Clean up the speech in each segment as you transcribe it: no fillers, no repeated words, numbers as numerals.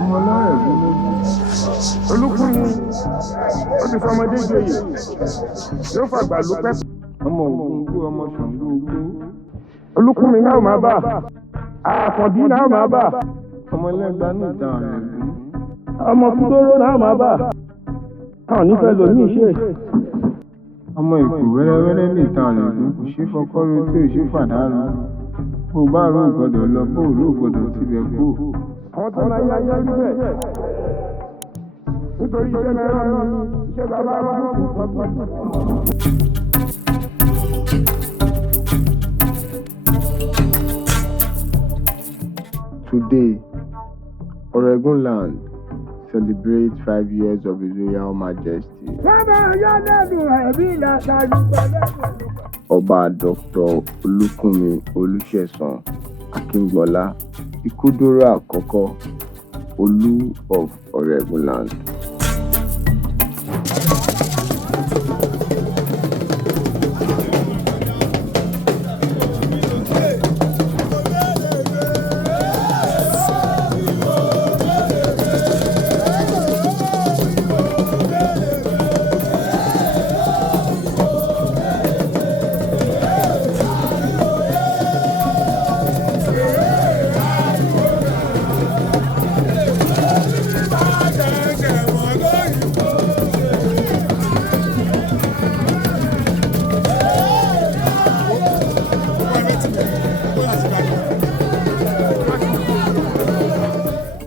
ọmọ ọlọ́rẹ̀ bí méjì. olùkún ni ó ti fọmọdé joyè yóò fàgbà ló pẹ́. ọmọ Ògúngbó ọmọ Ṣàngó Ogbó. olùkún mi náà máa bà àkàndí náà máa bà ọmọ ẹlẹ́gbàá ní ìta Ọ̀rẹ́gún. ọmọ kúndóró náà máa bà àwọn nífẹ̀ẹ́ lò ní ìṣe. ọmọ Èkó wẹ́rẹ́wẹ́rẹ́ ní ìta Ọ̀rẹ́gún kò ṣe fọkọ́rọ́ tí ò ṣe fàdárù. bó o bá rò ó gbọ́dọ̀ lọ bó o rò ó gbọ́dọ̀ tibẹ̀ kú. àwọn tó máa yá yá níbẹ̀ nítorí iṣẹ́ náà rán ní iṣẹ́ bàbá wa kò Today, Ọ̀rẹ́gún land celebrates 5 years of His Royal Majesty. Ọba Dr. Olúkúnmi Olúṣẹ̀san Akíngbọ́lá Ikúdóró àkọ́kọ́ Olú of Ọ̀rẹ́gún land.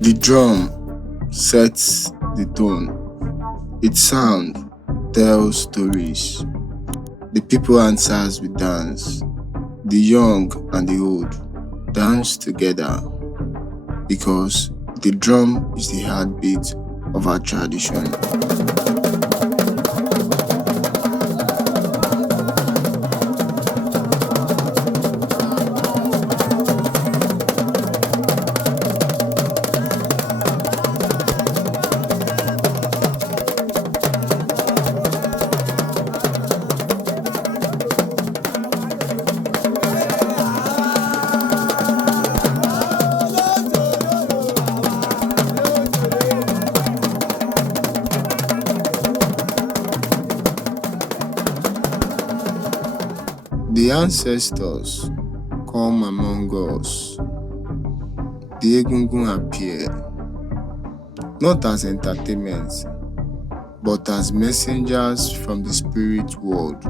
The drum sets the tone. Its sound tells stories. The people answers with dance. The young and the old dance together because the drum is the heartbeat of our tradition. The ancestors come among us. The Egungun appear, not as entertainment, but as messengers from the spirit world.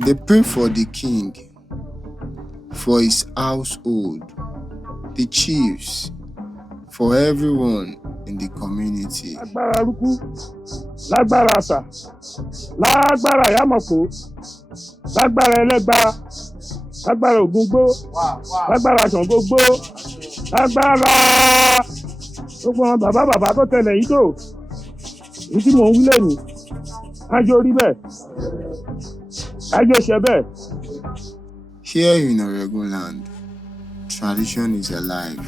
They pray for the king, for his household, the chiefs, for everyone in the community. lágbára rúkú lágbára àṣà lágbára yámọ̀pó lágbára ẹlẹ́gbà lágbára Ògúngbó lágbára Ṣàngógbó lágbára gbogbo wọn bàbá tó tẹlẹ̀ yìí tó èyí tí mò ń wí lẹ́nu ájó rí bẹ́ẹ̀ ájó ṣe bẹ́ẹ̀. Here in Ọ̀rẹ́gún land, tradition is alive.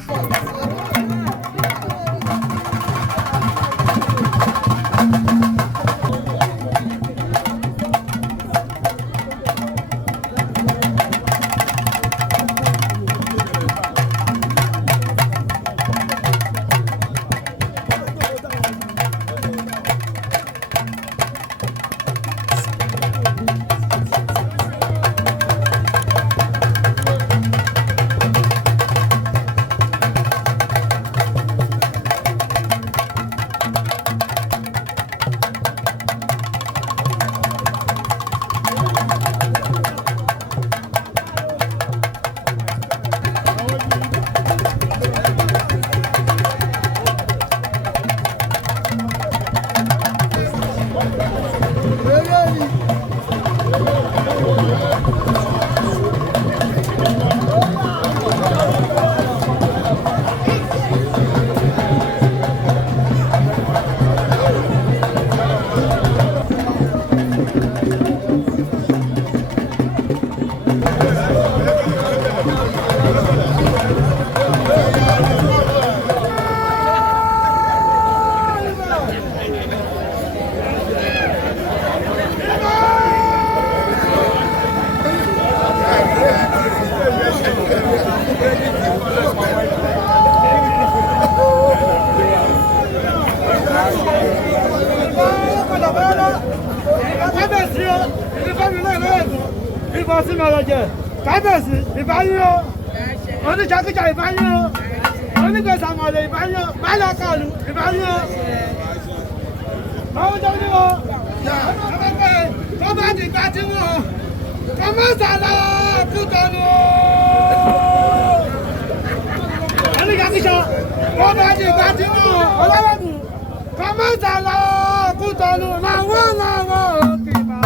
ọmọ sí mọ̀lọ́jẹ̀ kábíyèsí ìbáyọ̀ oníjàgíjà ìbáyọ̀ onígbèsàmọ̀lẹ̀ ìbáyọ̀ bálọ̀kọ̀lù ìbáyọ̀ báwo tó ní o tó bá di ìgbà tí wọ́n kọ́mọ́sálà kútọ́nù oníjàgíjà tó bá di ìgbà tí wọ́n ọlọ́wọ́dù kọ́mọ́sálà kútọ́nù làwọn òkè bá.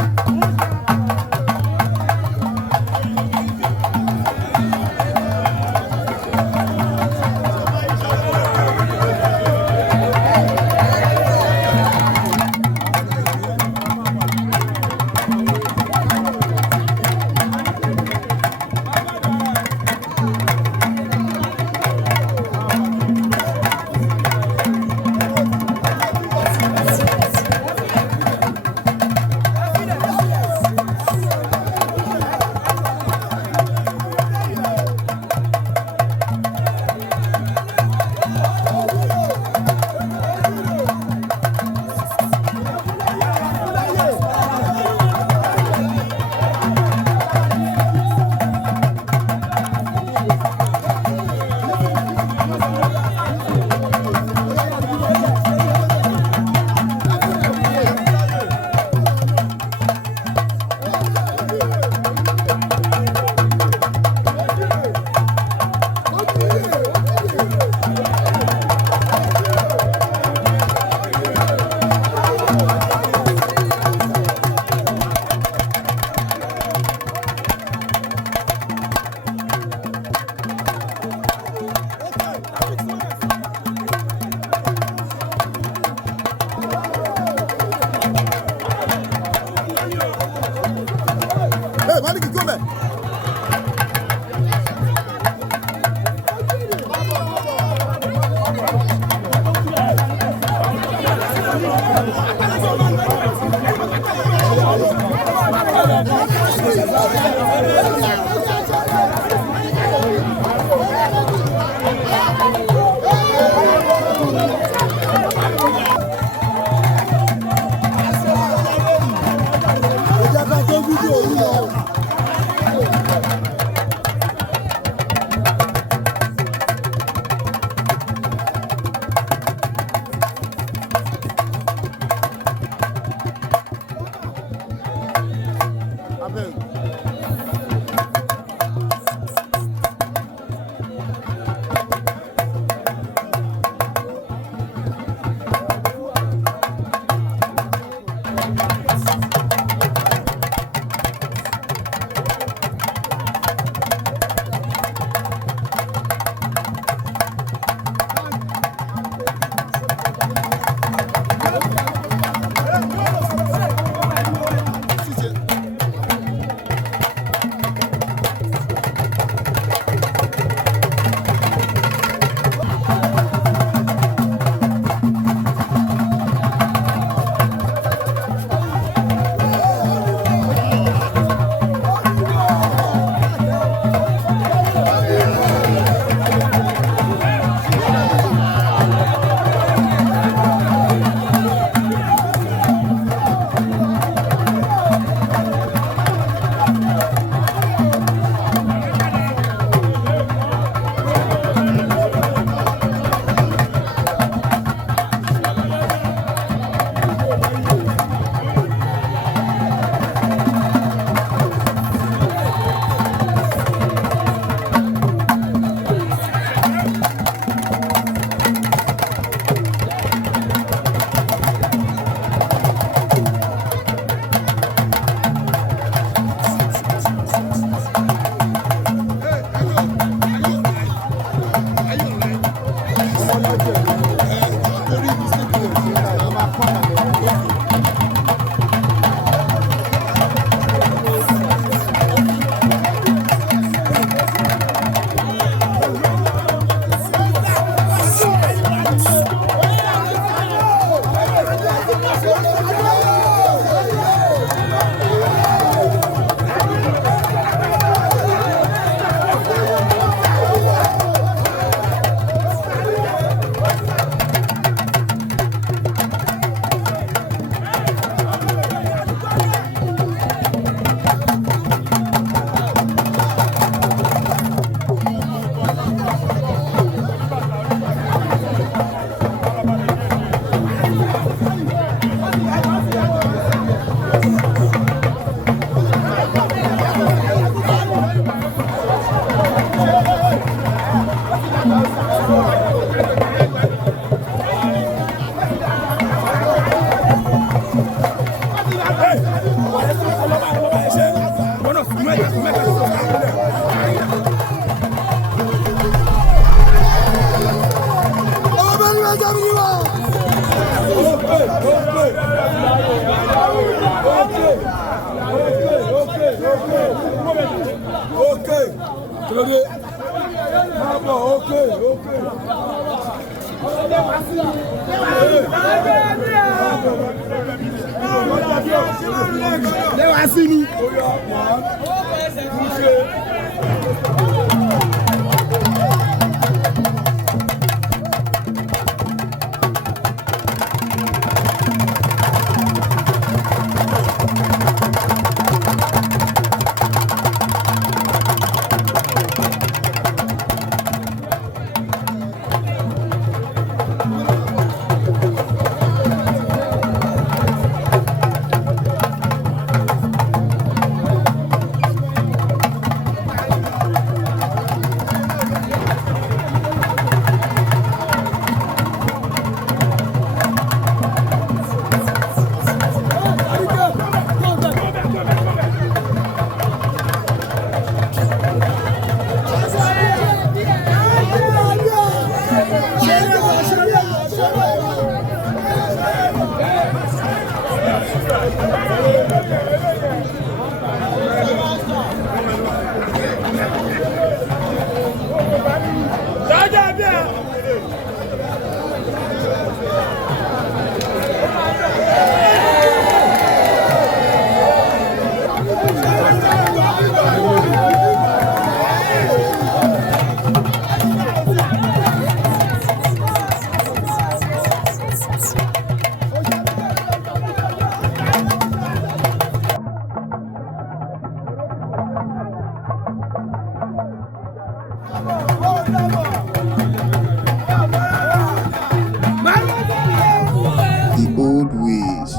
The old ways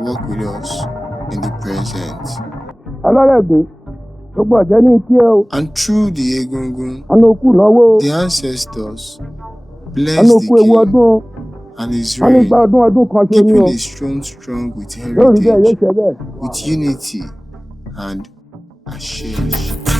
work with us in the present. Alárẹ̀gùn gbogbo ọ̀jẹ́ ní kí ẹ o. And through the Egungun, Àná òkú náwó o. the ancestors bless Àná the òkú ewu king ọdún. and his Wọ́n ní reign, gba ọdún kan ṣe ní keeping o. the strong with Yóò rí bẹ́ẹ̀ yóò heritage, ṣe bẹ́ẹ̀. with unity and ashes.